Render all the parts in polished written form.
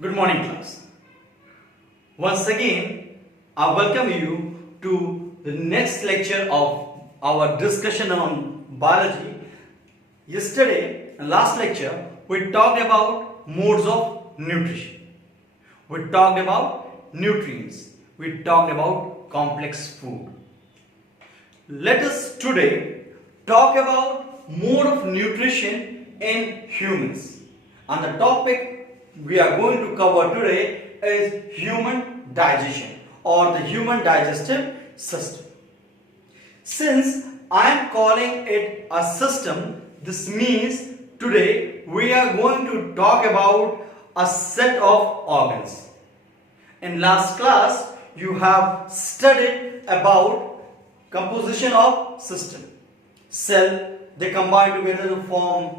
Good morning, class. Once again, I welcome you to the next lecture of our discussion on biology. Yesterday, in last lecture, we talked about modes of nutrition. We talked about nutrients. We talked about complex food. Let us today talk about mode of nutrition in humans. And the topic we are going to cover today is human digestion or the human digestive system. Since I am calling it a system, this means today we are going to talk about a set of organs. In last class, you have studied about composition of system. Cell, they combine together to form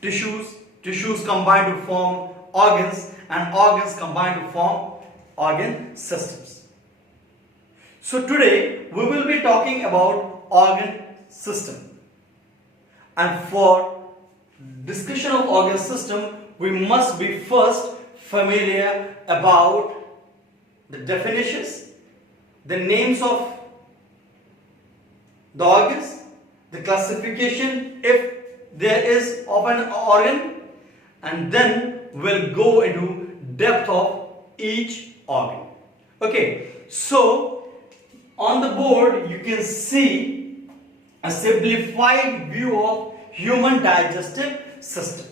tissues. Tissues combine to form organs, and organs combine to form organ systems. So today we will be talking about organ system, and for discussion of organ system we must be first familiar about the definitions, the names of the organs, the classification if there is of an organ, and then we'll go into depth of each organ. Okay, so on the board you can see a simplified view of human digestive system.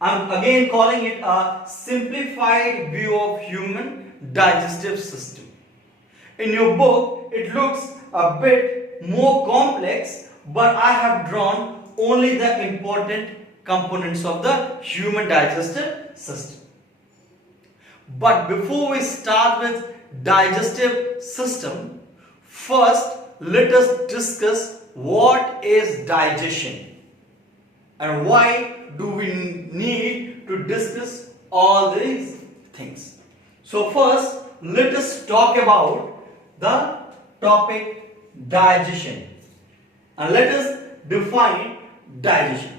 I'm again calling it a simplified view of human digestive system. In your book it looks a bit more complex, but I have drawn only the important components of the human digestive system. But before we start with digestive system, first let us discuss what is digestion and why do we need to discuss all these things. So first let us talk about the topic digestion and let us define digestion.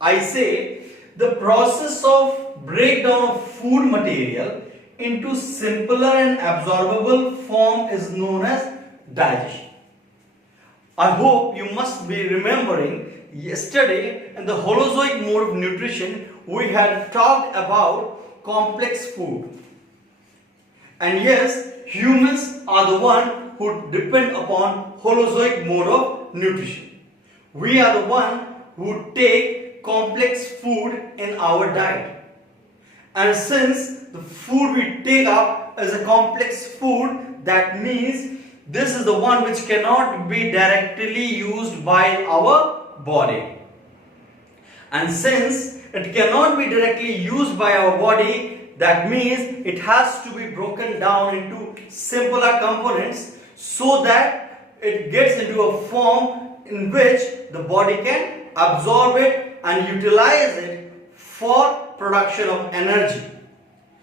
I say the process of breakdown of food material into simpler and absorbable form is known as digestion. I hope you must be remembering yesterday in the Holozoic mode of nutrition we had talked about complex food. And yes, humans are the one who depend upon Holozoic mode of nutrition. We are the one who take complex food in our diet, and since the food we take up is a complex food, that means this is the one which cannot be directly used by our body, and since it cannot be directly used by our body, that means it has to be broken down into simpler components so that it gets into a form in which the body can absorb it and utilize it for production of energy,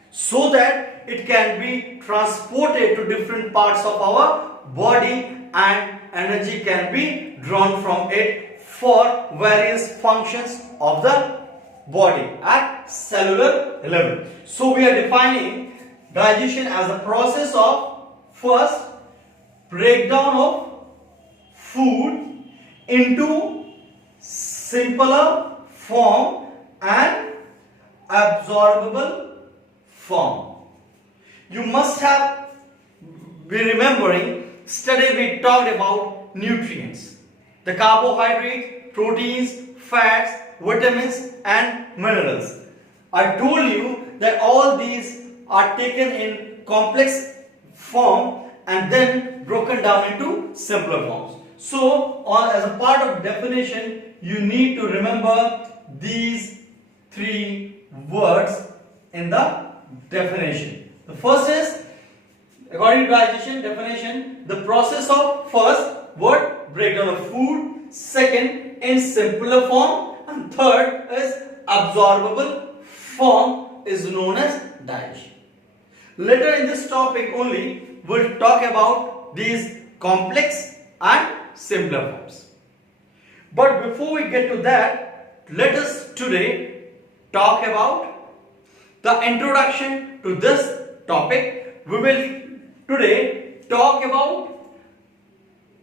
so that it can be transported to different parts of our body and energy can be drawn from it for various functions of the body at cellular level. So we are defining digestion as the process of first breakdown of food into simpler form and absorbable form. You must have be remembering, yesterday we talked about nutrients, the carbohydrates, proteins, fats, vitamins and minerals. I told you that all these are taken in complex form and then broken down into simpler forms. So as a part of definition, you need to remember these three words in the definition. The first is, according to digestion definition, the process of first word breakdown of food, second in simpler form, and third is absorbable form is known as digestion. Later in this topic only we'll talk about these complex and simpler forms. But before we get to that, let us today talk about the introduction to this topic, we will today talk about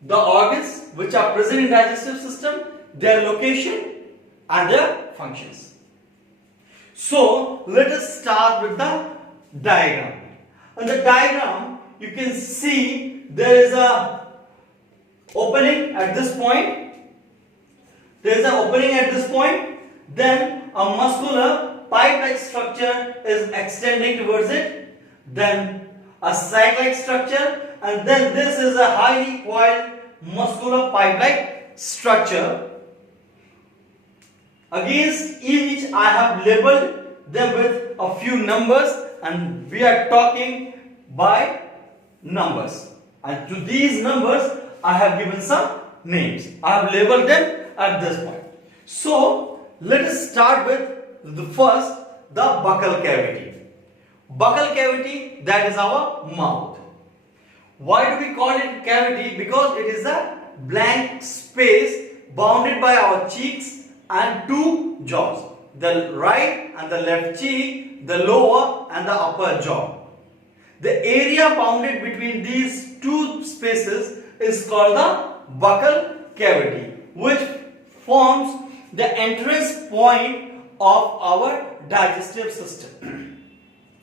the organs which are present in digestive system, their location and their functions. So let us start with the diagram. On the diagram you can see there is a opening at this point. There is an opening at this point. Then a muscular pipe-like structure is extending towards it. Then a sac-like structure, and then this is a highly coiled muscular pipe-like structure. Against each I have labeled them with a few numbers, and we are talking by numbers. And to these numbers I have given some names. I have labeled them at this point. So let us start with the first, the buccal cavity. Buccal cavity, that is our mouth. Why do we call it cavity? Because it is a blank space bounded by our cheeks and two jaws, the right and the left cheek, the lower and the upper jaw. The area bounded between these two spaces is called the buccal cavity, which forms the entrance point of our digestive system.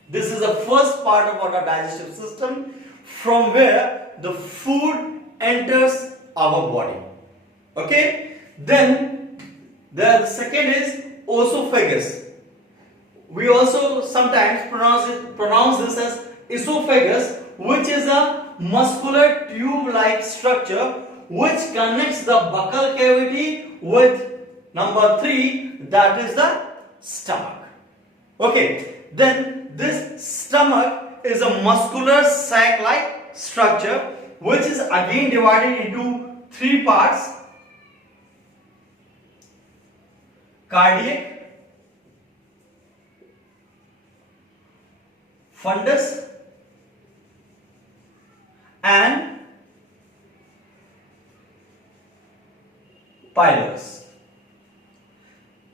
This is the first part of our digestive system, from where the food enters our body. Okay? Then the second is esophagus. We also sometimes pronounce this as esophagus, which is a muscular tube-like structure which connects the buccal cavity with number 3, that is the stomach. Okay, then this stomach is a muscular sac-like structure which is again divided into 3 parts: cardiac, fundus and pylorus.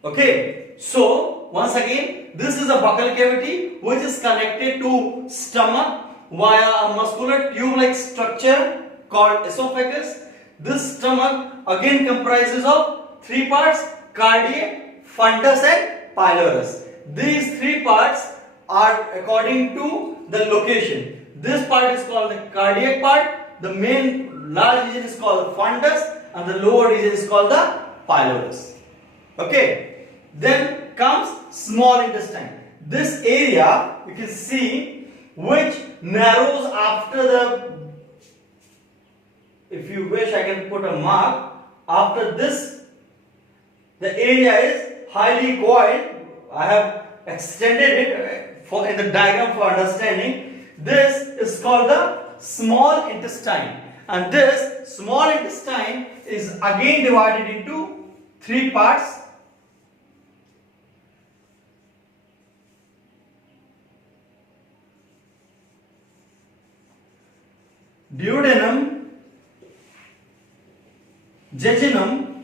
Okay, so once again, this is a buccal cavity which is connected to stomach via a muscular tube-like structure called esophagus. This stomach again comprises of 3 parts: cardiac, fundus and pylorus. These 3 parts are according to the location. This part is called the cardiac part, the main large region is called the fundus, and the lower region is called the pylorus. Okay, then comes small intestine. This area you can see which narrows after the, if you wish I can put a mark, after this the area is highly coiled. I have extended it for in the diagram for understanding. This is called the small intestine, and this small intestine is again divided into 3 parts: duodenum, jejunum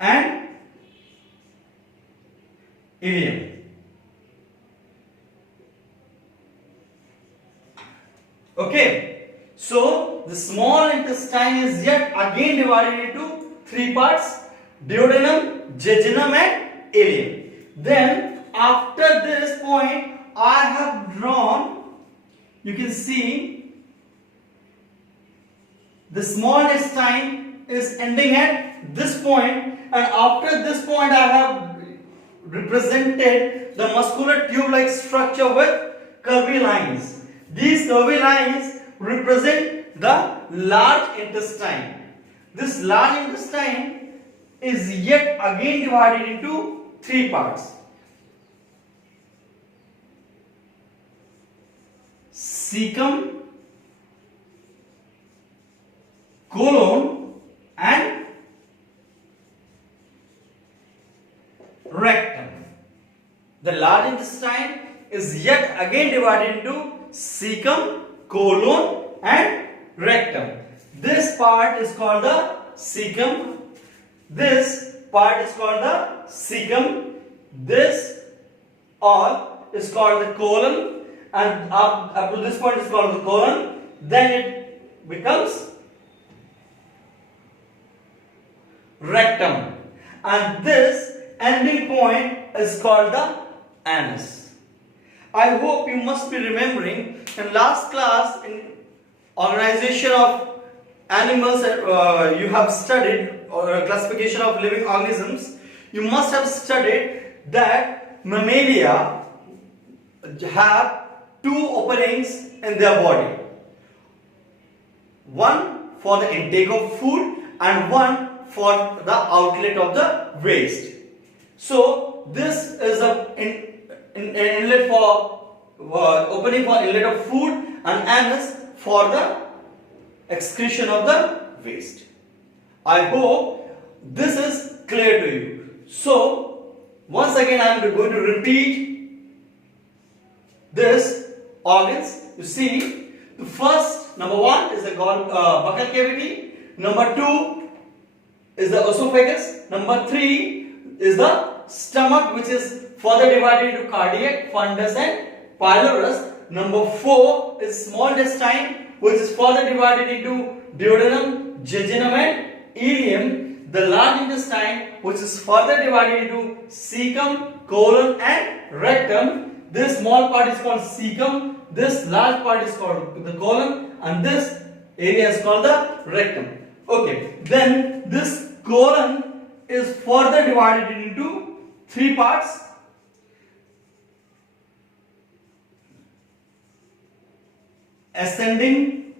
and ileum. Okay, so the small intestine is yet again divided into 3 parts: duodenum, jejunum and ileum. Then after this point I have drawn, you can see the small intestine is ending at this point, and after this point I have represented the muscular tube-like structure with curvy lines. These curvy lines represent the large intestine. This large intestine is yet again divided into 3 parts: cecum, colon and rectum. The large intestine is yet again divided into cecum, colon and rectum. This part is called the cecum. This part is called the cecum. This all is called the colon, and up to this point is called the colon. Then it becomes rectum, and this ending point is called the anus. I hope you must be remembering in last class in organization of animals you have studied, or classification of living organisms. You must have studied that mammalia have two openings in their body. One for the intake of food and one for the outlet of the waste. So this is a inlet for opening for inlet of food, and anus for the excretion of the waste. I hope this is clear to you. So once again I am going to repeat this organs. You see, the first, number one is the buccal cavity, number two is the esophagus, number three is the stomach, which is further divided into cardiac, fundus and pylorus. Number four is small intestine, which is further divided into duodenum, jejunum and ileum. The large intestine, which is further divided into cecum, colon and rectum. This small part is called cecum, this large part is called the colon, and this area is called the rectum. Okay, then this colon is further divided into three parts. Ascending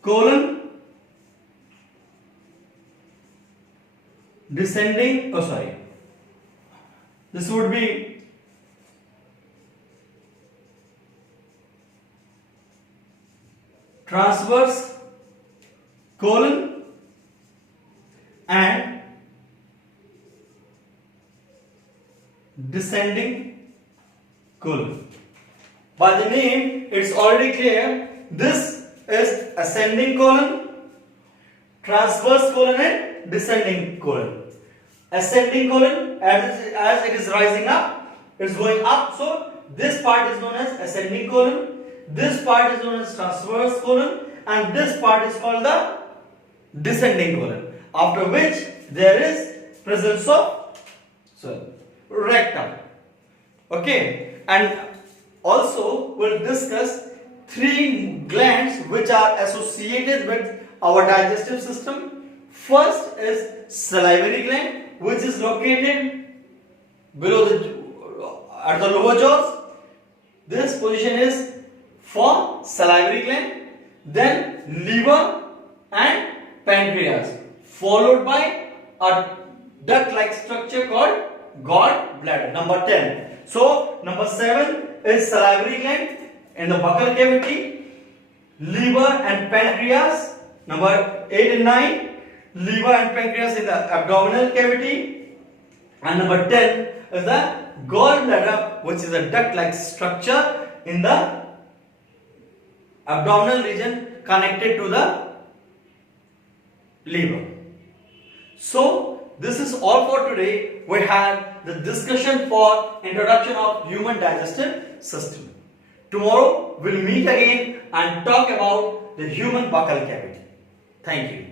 colon, descending, this would be transverse colon and descending colon. By the name, it's already clear. This is ascending colon, transverse colon and descending colon. Ascending colon, as it is rising up, it's going up. So this part is known as ascending colon. This part is known as transverse colon, and this part is called the descending colon. After which there is presence of rectum. Okay, and also we'll discuss three glands which are associated with our digestive system. First is salivary gland, which is located below at the lower jaws. This position is for salivary gland. Then liver and pancreas, followed by a duct-like structure called gallbladder. Number 10. So number 7 is salivary gland in the buccal cavity, liver and pancreas. Number 8 and 9, liver and pancreas in the abdominal cavity, and number 10 is the gallbladder, which is a duct-like structure in the abdominal region connected to the liver. So this is all for today. We had the discussion for introduction of human digestive system. Tomorrow we'll meet again and talk about the human buccal cavity. Thank you.